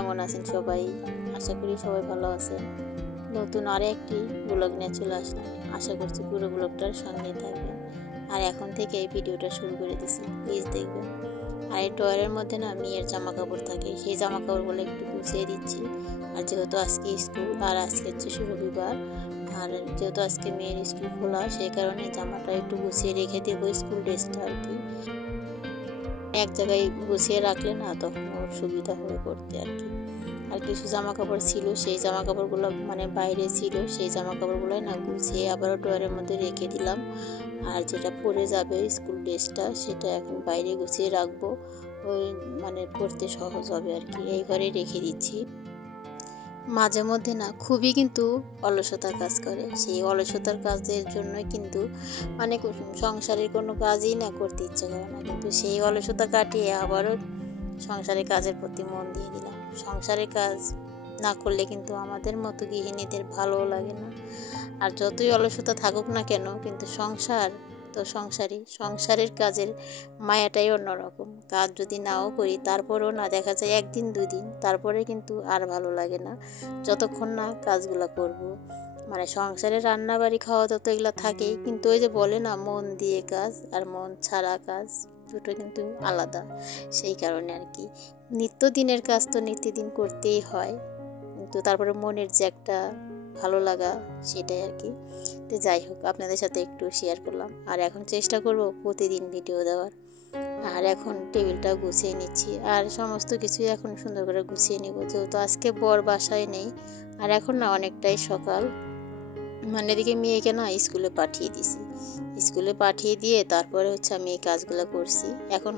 কেমন আছেন সবাই? আশা করি সবাই ভালো আছেন। নতুন আরেকটি ব্লগ নিয়ে চলে আসলাম। আশা করছি পুরো ব্লগটার সঙ্গেই থাকবেন। আর এখন থেকে এই ভিডিওটা শুরু করে দিছি, প্লিজ দেখবেন। আর এই ড্রয়ারের মধ্যে না মেয়ের জামা কাপড় থাকে, সেই জামা কাপড়গুলো একটু গুছিয়ে দিচ্ছি। আর যেহেতু আজকে স্কুল, আর আজকে হচ্ছে রবিবার, আর যেহেতু আজকে মেয়ের স্কুল খোলা, সেই কারণে জামাটা একটু গুছিয়ে রেখে দেবো, স্কুল ড্রেসটা আর কি। এক জায়গায় গুছিয়ে রাখলে না তখন ওর সুবিধা হয়ে পড়তে আর কি। আর কিছু জামা কাপড় ছিল, সেই জামা কাপড়গুলো মানে বাইরে ছিল, সেই জামা কাপড়গুলো না গুছিয়ে আবারও ড্রয়ারের মধ্যে রেখে দিলাম। আর যেটা পরে যাবে স্কুল ড্রেসটা, সেটা এখন বাইরে গুছিয়ে রাখবো, ওই মানে পরতে সহজ হবে আর কি। এই ঘরে রেখে দিচ্ছি। মাঝে মধ্যে না খুবই কিন্তু অলসতা কাজ করে, সেই অলসতার কাজের জন্য কিন্তু মানে সংসারের কোনো কাজই না করতে ইচ্ছে করে না, কিন্তু সেই অলসতা কাটিয়ে আবারও সংসারের কাজের প্রতি মন দিয়ে দিলাম। সংসারের কাজ না করলে কিন্তু আমাদের মতো গৃহিণীদের ভালোও লাগে না। আর যতই অলসতা থাকুক না কেন, কিন্তু সংসার তো সংসারের কাজের মায়াটাই অন্যরকম। কাজ যদি নাও করি তারপরেও না দেখা যায় একদিন দুই দিন, তারপরে কিন্তু আর ভালো লাগে না যতক্ষণ না কাজগুলো করব। মানে সংসারে রান্না বাড়ি খাওয়া দাওয়া তো এগুলো থাকেই, কিন্তু ওই যে বলে না মন দিয়ে কাজ আর মন ছাড়া কাজ দুটো কিন্তু আলাদা। সেই কারণে আর কি নিত্যদিনের কাজ তো নিত্যদিন করতেই হয়, কিন্তু তারপরে মনের যে একটা ভালো লাগা, সেটাই আর কি। তো যাই হোক, আপনাদের সাথে একটু শেয়ার করলাম। আর এখন চেষ্টা করব প্রতিদিন ভিডিও দেওয়ার। আর এখন টেবিলটা গুছিয়ে নিচ্ছি, আর সমস্ত কিছুই এখন সুন্দর করে গুছিয়ে নিব, যেহেতু আজকে বর বাসায় নেই। আর এখন না অনেকটাই সকাল, মানে এদিকে মেয়েকে না স্কুলে পাঠিয়ে দিছি। স্কুলে পাঠিয়ে দিয়ে তারপরে হচ্ছে আমি এই কাজগুলো করছি। এখন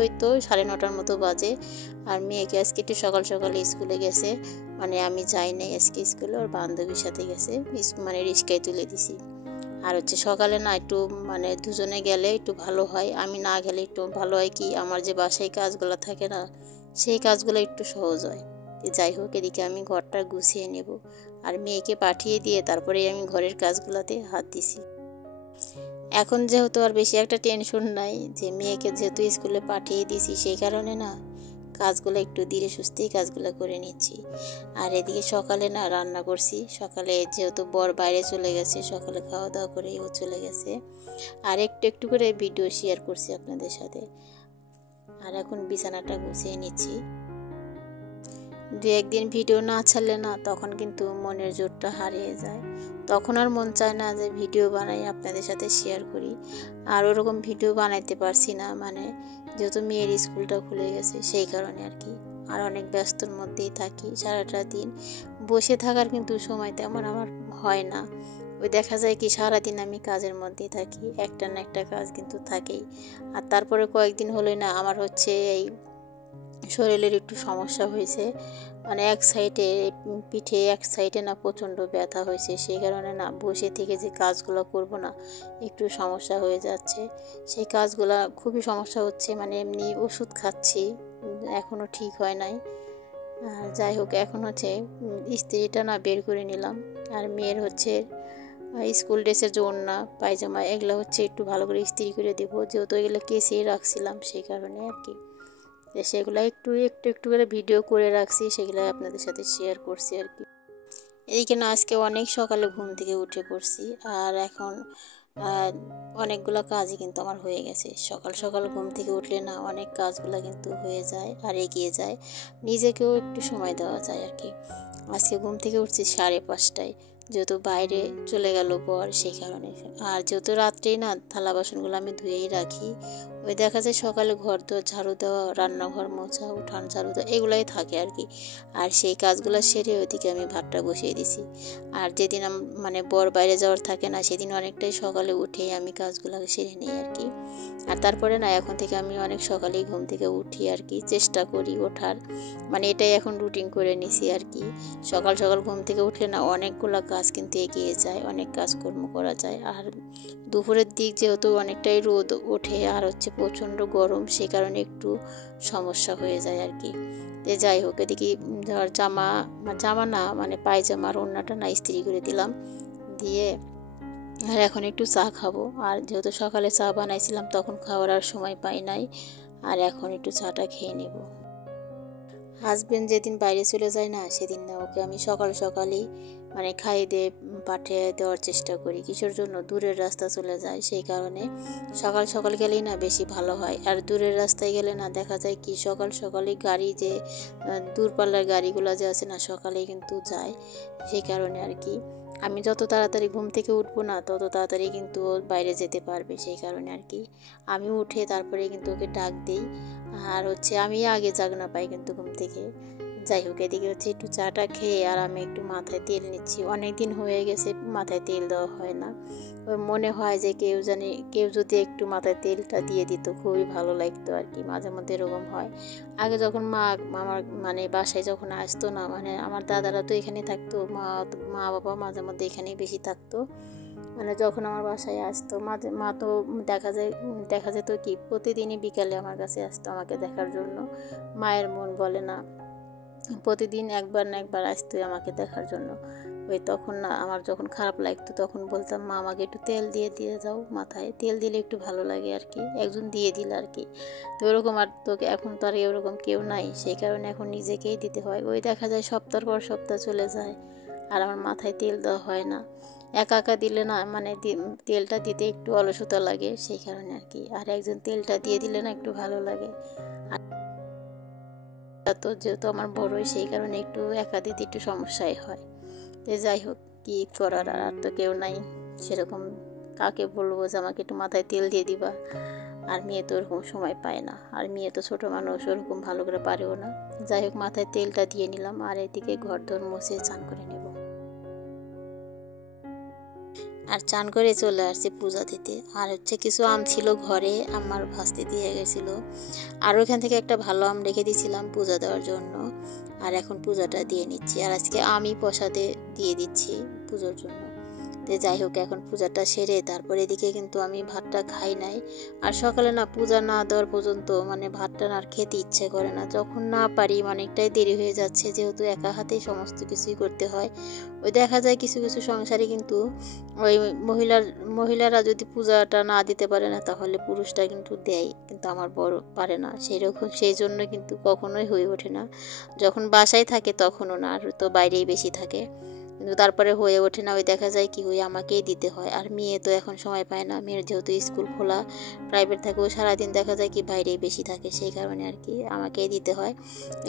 ওই তো 9:30 মতো বাজে। আর মেয়েকে আজকে একটু সকাল সকালে স্কুলে গেছে, মানে আমি যাই নাই আজকে স্কুলে, ওর বান্ধবীর সাথে গেছে, মানে রিস্কায় তুলে দিছি। আর হচ্ছে সকালে না একটু মানে দুজনে গেলে একটু ভালো হয়, আমি না গেলে একটু ভালো হয় কি, আমার যে বাসায় কাজগুলো থাকে না, সেই কাজগুলো একটু সহজ হয়। যাই হোক, এদিকে আমি ঘরটা গুছিয়ে নেব, আর মেয়েকে পাঠিয়ে দিয়ে তারপরে আমি ঘরের কাজগুলোতে হাত দিছি। এখন যেহেতু আর বেশি একটা টেনশন নাই, যে মেয়েকে যেহেতু স্কুলে পাঠিয়ে দিছি, সেই কারণে না কাজগুলো একটু ধীরে সুস্থেই কাজগুলো করে নিচ্ছি। আর এদিকে সকালে না রান্না করছি, সকালে যেহেতু বর বাইরে চলে গেছে, সকালে খাওয়া দাওয়া করে ও চলে গেছে। আর একটু একটু করে ভিডিও শেয়ার করছি আপনাদের সাথে। আর এখন বিছানাটা গুছিয়ে নিচ্ছি। দু একদিন ভিডিও না ছাড়লে না তখন কিন্তু মনের জোরটা হারিয়ে যায়, তখন আর মন চায় না যে ভিডিও বানাই আপনাদের সাথে শেয়ার করি। আর ওরকম ভিডিও বানাইতে পারছি না, মানে যেহেতু মেয়ের স্কুলটা খুলে গেছে, সেই কারণে আর কি। আর অনেক ব্যস্তর মধ্যেই থাকি, সারাটা দিন বসে থাকার কিন্তু সময় তেমন আমার হয় না। ওই দেখা যায় কি সারাদিন আমি কাজের মধ্যেই থাকি, একটা না একটা কাজ কিন্তু থাকেই। আর তারপরে কয়েকদিন হলোই না আমার হচ্ছে এই শরীরের একটু সমস্যা হয়েছে, মানে এক সাইডে পিঠে এক সাইডে না প্রচণ্ড ব্যথা হয়েছে, সেই কারণে না বসে থেকে যে কাজগুলো করব না, একটু সমস্যা হয়ে যাচ্ছে। সেই কাজগুলো খুবই সমস্যা হচ্ছে, মানে এমনি ওষুধ খাচ্ছি, এখনও ঠিক হয় নাই। যাই হোক, এখন হচ্ছে ইস্ত্রিটা না বের করে নিলাম। আর মেয়ের হচ্ছে স্কুল ড্রেসের যে ওড়না পায়জামা, এগুলো হচ্ছে একটু ভালো করে ইস্ত্রি করে দেবো, যেহেতু এগুলো কেসেই রাখছিলাম, সেই কারণে আর কি। সেগুলো একটু একটু একটু করে ভিডিও করে রাখছি, সেগুলো আপনাদের সাথে শেয়ার করছি আর কি। এদিকে না আজকে অনেক সকালে ঘুম থেকে উঠে পড়ছি, আর এখন অনেকগুলো কাজই কিন্তু আমার হয়ে গেছে। সকাল সকাল ঘুম থেকে উঠলে না অনেক কাজগুলো কিন্তু হয়ে যায় আর এগিয়ে যায়, নিজেকেও একটু সময় দেওয়া যায় আর কি। আজকে ঘুম থেকে উঠছি 5:30টায়, যেহেতু বাইরে চলে গেল বর, সেই কারণে। আর যেহেতু রাত্রেই না থালা বাসনগুলো আমি ধুয়েই রাখি, ওই দেখা যায় সকালে ঘর দোর ঝাড়ু দেওয়া, রান্নাঘর মোছা, উঠান ঝাড়ু দেওয়া, এগুলাই থাকে আর কি। আর সেই কাজগুলো সেরে ওইদিকে আমি ভাতটা বসিয়ে দিছি। আর যেদিন মানে বর বাইরে যাওয়ার থাকে না, সেদিন অনেকটাই সকালে উঠেই আমি কাজগুলো সেরে নিই আর কি। আর তারপরে না এখন থেকে আমি অনেক সকালেই ঘুম থেকে উঠি আর কি, চেষ্টা করি ওঠার, মানে এটাই এখন রুটিন করে নিছি আর কি। সকাল সকাল ঘুম থেকে উঠলে না অনেকগুলো কাজ কিন্তু এগিয়ে যায়, অনেক কাজকর্ম করা যায়। আর দুপুরের দিক যেহেতু অনেকটাই রোদ ওঠে আর হচ্ছে প্রচণ্ড গরম, সে কারণে একটু সমস্যা হয়ে যায় আর কি। তো যাই হোক, এদিকে ধর জামা না মানে পায়জামার ওড়নাটা না ইস্ত্রি করে দিলাম, দিয়ে আর এখন একটু চা খাবো। আর যেহেতু সকালে চা বানাইছিলাম, তখন খাওয়ার আর সময় পাই নাই, আর এখন একটু চাটা খেয়ে নেব। হাজবেন্ড যেদিন বাইরে চলে যায় না, সেদিন না ওকে আমি সকাল সকালেই মানে খাইয়ে দিয়ে পাঠিয়ে দেওয়ার চেষ্টা করি। কিসের জন্য? দূরের রাস্তা চলে যায়, সেই কারণে সকাল সকাল গেলেই না বেশি ভালো হয়। আর দূরের রাস্তায় গেলে না দেখা যায় কি সকাল সকালেই গাড়ি যে দূরপাল্লার গাড়িগুলো যে আছে না সকালেই কিন্তু যায়, সেই কারণে আর কি আমি যত তাড়াতাড়ি ঘুম থেকে উঠবো না তত তাড়াতাড়ি কিন্তু ও বাইরে যেতে পারবে, সেই কারণে আর কি আমি উঠে তারপরে কিন্তু ওকে ডাক দিই। আর হচ্ছে আমি আগে জাগনা পাই কিন্তু ঘুম থেকে। যাই হোক, এদিকে হচ্ছে একটু চাটা খেয়ে আর আমি একটু মাথায় তেল নিচ্ছি। অনেক দিন হয়ে গেছে মাথায় তেল দেওয়া হয় না। ওই মনে হয় যে কেউ যদি একটু মাথায় তেলটা দিয়ে দিত খুবই ভালো লাগতো আর কি। মাঝে মধ্যে এরকম হয়। আগে যখন আমার মানে বাসায় যখন আসতো না, মানে আমার দাদারা তো এখানে থাকতো, মা বাবা মাঝে মধ্যে এখানেই বেশি থাকতো। মানে যখন আমার বাসায় আসতো মা তো দেখা যেত কি প্রতিদিনই বিকালে আমার কাছে আসতো আমাকে দেখার জন্য। মায়ের মন বলে না, প্রতিদিন একবার না একবার আসতোই আমাকে দেখার জন্য। ওই তখন না আমার যখন খারাপ লাগতো তখন বলতাম, মা আমাকে একটু তেল দিয়ে যাও, মাথায় তেল দিলে একটু ভালো লাগে আর কি, একজন দিয়ে দিল আর কি। তো ওরকম আর তোকে এখন তো আর ওরকম কেউ নাই, সেই কারণে এখন নিজেকেই দিতে হয়। ওই দেখা যায় সপ্তাহের পর সপ্তাহ চলে যায় আর আমার মাথায় তেল দেওয়া হয় না। একা একা দিলে না মানে তেলটা দিতে একটু অলসতা লাগে, সেই কারণে আর কি। আর একজন তেলটা দিয়ে দিলে না একটু ভালো লাগে। তো যেহেতু আমার বড়ই, সেই কারণে একটু একা দিতে একটু সমস্যাই হয়। তো যাই হোক, কী করার, আর তো কেউ নাই সেরকম। কাকে বলবো যে আমাকে একটু মাথায় তেল দিয়ে দিবা? আর মেয়ে তো ওরকম সময় পায় না, আর মেয়ে তো ছোটো মানুষ, ওরকম ভালো করে পারেও না। যাই হোক, মাথায় তেলটা দিয়ে নিলাম আর এদিকে ঘর দর মুছে চান করে নেব। আর চান করে চলে আসছি পূজা দিতে। আর হচ্ছে কিছু আম ছিল ঘরে, আমার ভাস্তি দিয়ে গেছিলো। আর ওইখান থেকে একটা ভালো আম রেখে দিয়েছিলাম পূজা দেওয়ার জন্য। আর এখন পূজাটা দিয়ে নিচ্ছি, আর আজকে আমি প্রসাদে দিয়ে দিচ্ছি পুজোর জন্য। তো যাই হোক, এখন পূজাটা সেরে তারপরে এদিকে কিন্তু আমি ভাতটা খাই নাই। আর সকালে না পূজা না দেওয়ার পর্যন্ত মানে ভাতটা আর খেতে ইচ্ছে করে না। যখন না পারি অনেকটাই দেরি হয়ে যাচ্ছে, যেহেতু একা হাতেই সমস্ত কিছুই করতে হয়। ওই দেখা যায় কিছু কিছু সংসারে কিন্তু ওই মহিলারা যদি পূজাটা না দিতে পারে না তাহলে পুরুষটা কিন্তু দেয়, কিন্তু আমার বড় পারে না সেই জন্য কিন্তু কখনোই হয়ে ওঠে না। যখন বাসায় থাকে তখনও না, আর তো বাইরেই বেশি থাকে, কিন্তু তারপরে হয়ে ওঠে না। ওই দেখা যায় কি হয়ে আমাকেই দিতে হয়। আর মেয়ে তো এখন সময় পায় না, মেয়ের যেহেতু স্কুল খোলা, প্রাইভেট থাকে, ও সারাদিন দেখা যায় কি বাইরেই বেশি থাকে, সেই কারণে আর কি আমাকেই দিতে হয়।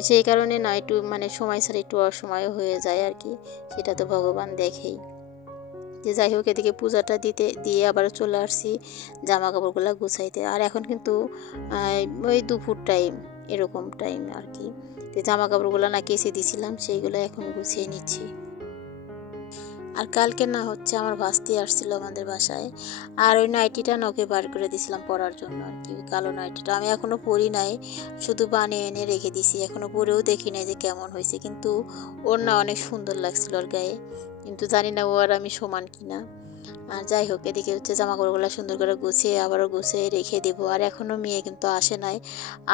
সেই কারণে না একটু মানে সময় ছাড়া একটু অসময়ও হয়ে যায় আর কি, সেটা তো ভগবান দেখেই। যে যাই হোক, এদিকে পূজাটা দিয়ে আবার চলে আসছি জামা কাপড়গুলো গুছাইতে। আর এখন কিন্তু ওই দুপুর টাইম, এরকম টাইম আর কি। তো জামা কাপড়গুলো না কেচে দিয়েছিলাম, সেইগুলো এখন গুছিয়ে নিচ্ছি। আর কালকে না হচ্ছে আমার ভাস্তি আসছিল আমাদের বাসায়, আর ওই নাইটিটা না ওকে বার করে দিয়েছিলাম পরার জন্য আর কি। ওই কালো নাইটিটা আমি এখনও পরি নাই, শুধু বানিয়ে এনে রেখে দিছি, এখনও পরেও দেখি নাই যে কেমন হয়েছে। কিন্তু ওর না অনেক সুন্দর লাগছিল ওর গায়ে, কিন্তু জানি না ও আর আমি সমান কিনা। আর যাই হোক, এদিকে হচ্ছে জামা কাপড়গুলো সুন্দর করে গুছিয়ে আবারও গুছিয়ে রেখে দেবো। আর এখনও মেয়ে কিন্তু আসে নাই।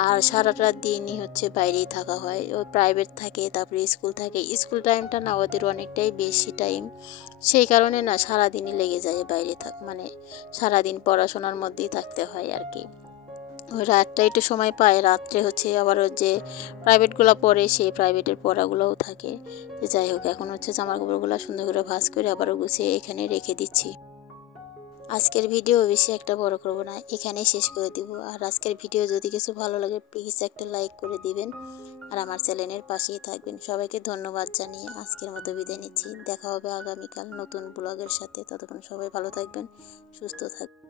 আর সারাটা দিনই হচ্ছে বাইরেই থাকা হয়, ও প্রাইভেট থাকে, তারপরে স্কুল থাকে। স্কুল টাইমটা না ওদের অনেকটাই বেশি টাইম, সেই কারণে না সারাদিনই লেগে যায় বাইরে মানে সারাদিন পড়াশোনার মধ্যেই থাকতে হয় আর কি। ওই রাতটা একটু সময় পায়, রাত্রে হচ্ছে আবার যে প্রাইভেটগুলো পড়ে সেই প্রাইভেটের পড়াগুলোও থাকে। তো যাই হোক, এখন হচ্ছে জামা কাপড়গুলো সুন্দর করে ভাঁজ করে আবারও গুছিয়ে এখানে রেখে দিচ্ছি। আজকের ভিডিও বেশি একটা বড় করব না, এখানেই শেষ করে দিব। আর আজকের ভিডিও যদি কিছু ভালো লাগে প্লিজ একটা লাইক করে দিবেন, আর আমার চ্যানেলের পাশেই থাকবেন। সবাইকে ধন্যবাদ জানিয়ে আজকের মতো বিদায় নিচ্ছি। দেখা হবে আগামীকাল নতুন ব্লগের সাথে। ততক্ষণ সবাই ভালো থাকবেন, সুস্থ থাকবেন।